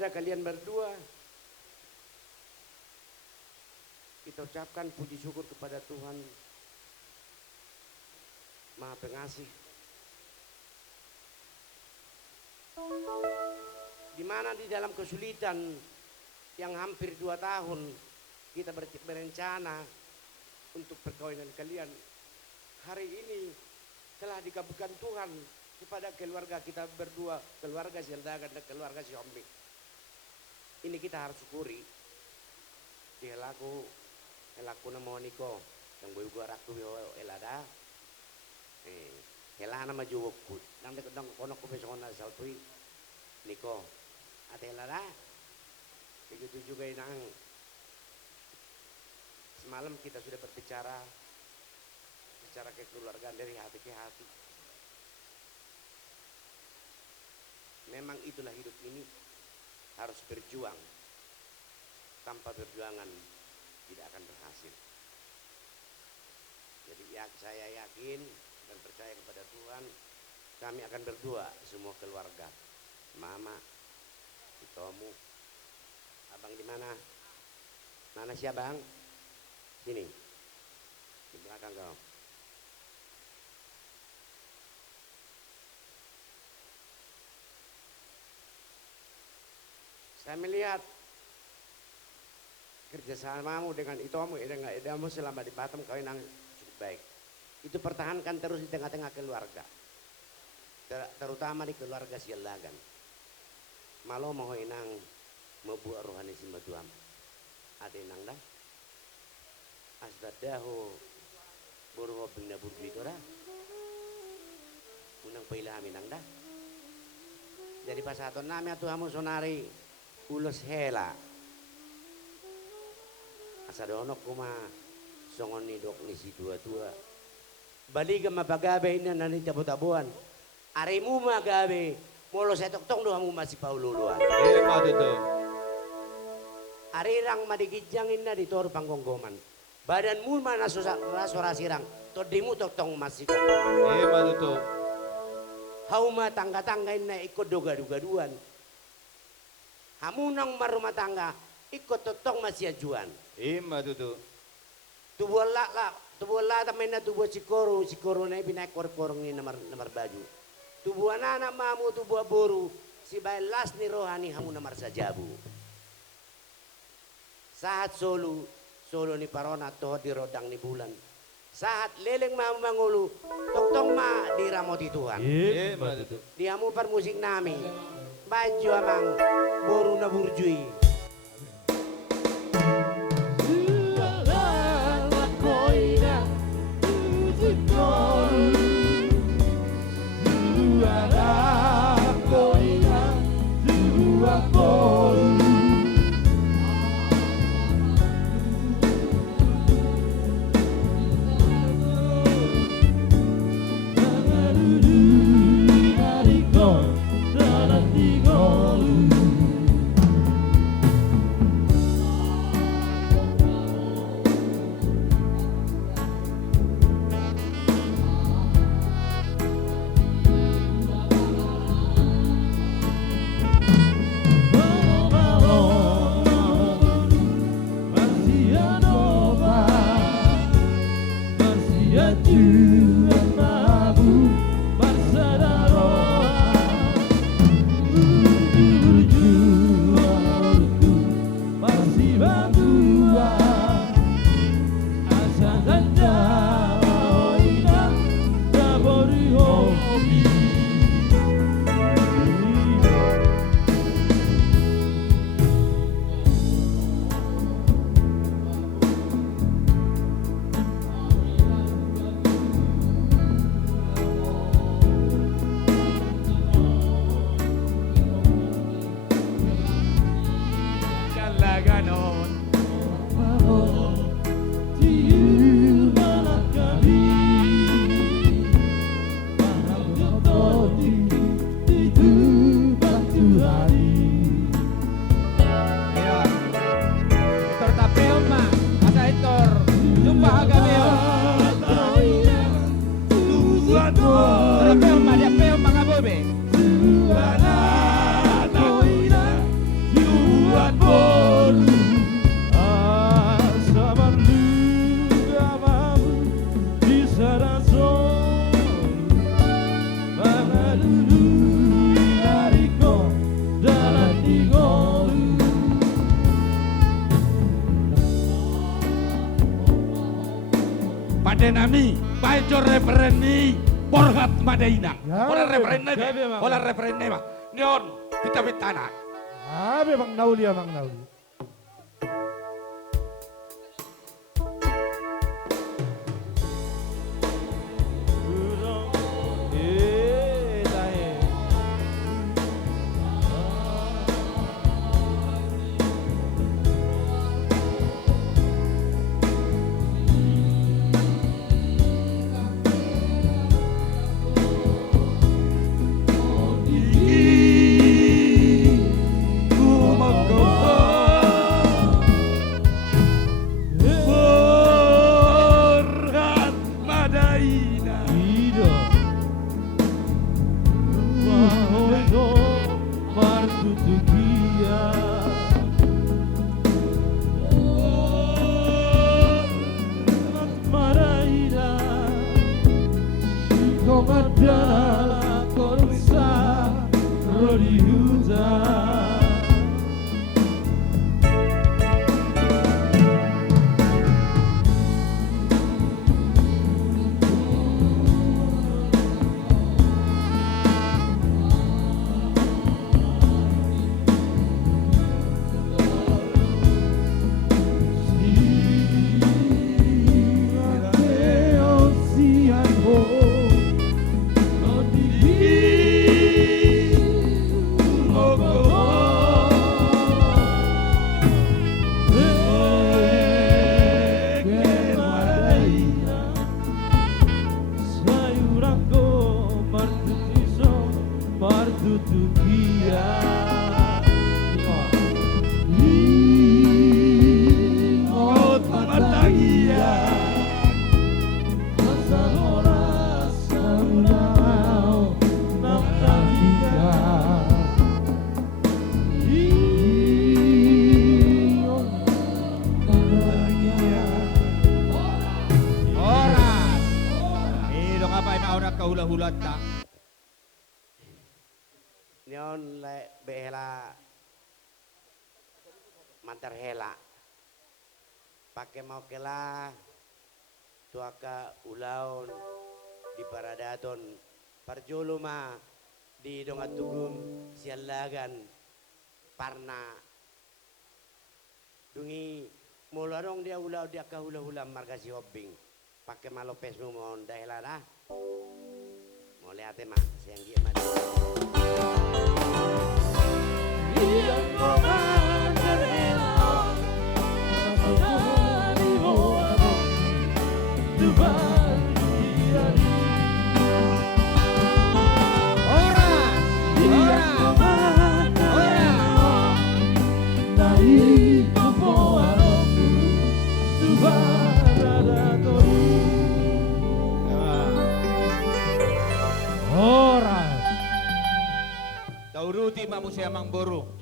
kepada kalian berdua. Kita ucapkan puji syukur kepada Tuhan Maha Pengasih. Di mana di dalam kesulitan yang hampir 2 tahun kita berencana untuk perkawinan kalian, hari ini telah dikabulkan Tuhan kepada keluarga kita berdua, keluarga Zeldagan dan keluarga Siombing. Ini kita harus syukuri. Elaku nama niko, yang gue gua raktu elada, elana maju wukut, nang dekadang kono ko besona salpui, niko, ate elada, begitu juga inang. Semalam kita sudah berbicara kekeluargaan dari hati ke hati. Memang itulah hidup ini, harus berjuang. Tanpa perjuangan tidak akan berhasil. Jadi ya, saya yakin dan percaya kepada Tuhan, kami akan berdua semua keluarga. Mama, Tomu, abang di mana? Mana si abang? Sini, di belakang kau. Saya melihat kerjasamamu dengan Itomu dengan Edamu selama di Batam kau yang cukup baik. Itu pertahankan terus di tengah-tengah keluarga, terutama di keluarga Sialagan. Malo mau inang membuat rohani si maduam. Ada inang dah. Asdadahu buru hobing na burju itu dah. Unang pailamin nang dah. Jadi pas aton nami atuhamu sonari ulos hela. Asa donok kuma songon ni dok ni si dua-dua. Baliga mapagabe ina nani tabu-tabuan. Arimu magabe molo sa toktong doha mo masih paululuan. Iya matuto. Arirang madigijangin na dito panggonggoman. Badan mu mana rasora sirang todimu toktong masih konggoman. Iya matuto. Hauma tangga-tanggain na ikut doga-dogaduan. Hamunang marumah tangga ikut totong masih ajuan. Iya matuto. Tubuh la tamen na tubuh sikoro na binaik korong ni namar baju. Tubuh anak mamu tubuh boru si bailas ni rohani hamu namar sajabu. Saat solo ni parona toh di rodang ni bulan. Saat leleng mamu mangulu toktong ma di ramoti Tuhan. Iya matuto. Diamu par musik nami. Baju amang boru na burjui. referenami, pajo refereni, porhat madaina. Ya, Ola Bang. referenne, Ya, Bang. ola referenne ma. Nyon, kita bitana. Abe Mang Nauli ya Mang Nauli. Porhat madaina. Oras. Ilo nga pa mauna kahula-hulat ta. Nyon le behela mantar hela. Pakai mau kela tuaka ulaun di paradaton parjoluma di dongatugum sialagan parna dungi mularong dia ulau dia kahula-hula margasi hobbing pakai malopes mo mon dahila na mau lihat mah siang dia mah Tauruti mamu siya mang boro.